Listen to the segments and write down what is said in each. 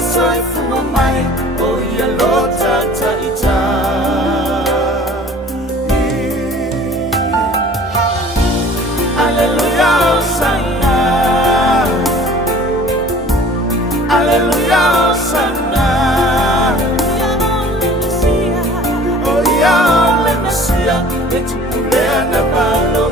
Uasoifu mai o yellow tata ita. Aleluia Osana, Aleluia Osana. Oh ya le Messia, et pulena balo.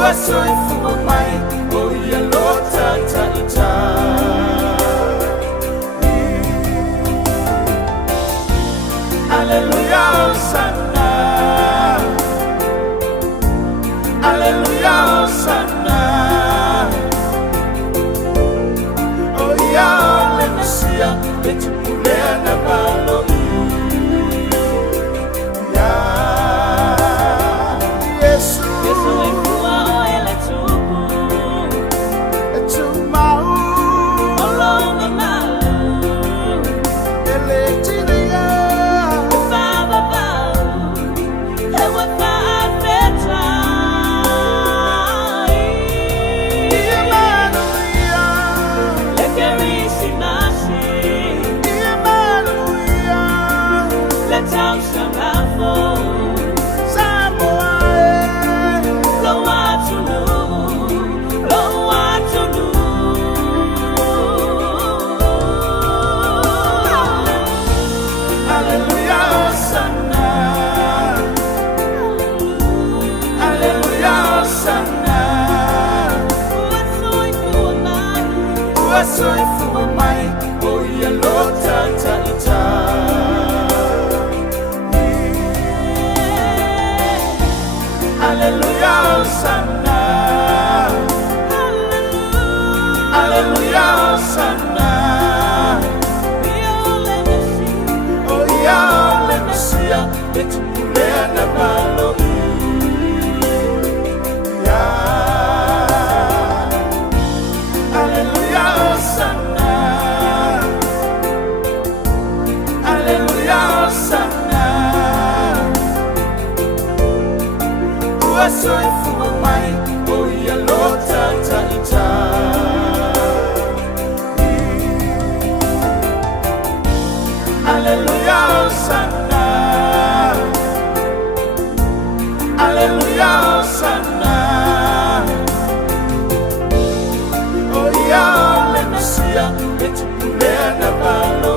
Uasoifu mai o yellow tata ita. Aleluia Osana, Aleluia Osana. Oh ya le Messia, et pulena balo. Uasoifu mai o yellow tata ita. Aleluia Osana, Aleluia Osana. Oh ya le Messia, et pulena balo. Uasoifu mai o yellow tata ita. Aleluia Osana, Aleluia Osana. Oh ya le Messia, et pulena balo.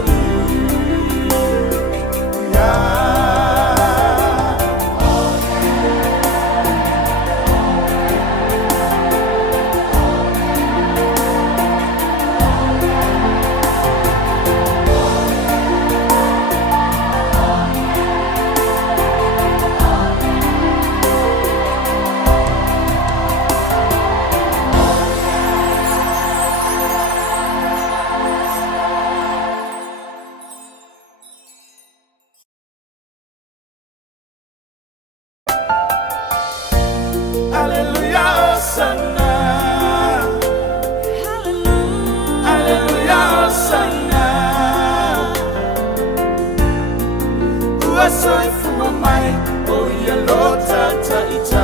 Aleluia Osana, Aleluia Osana. Uasoifu mai o yellow tata ita.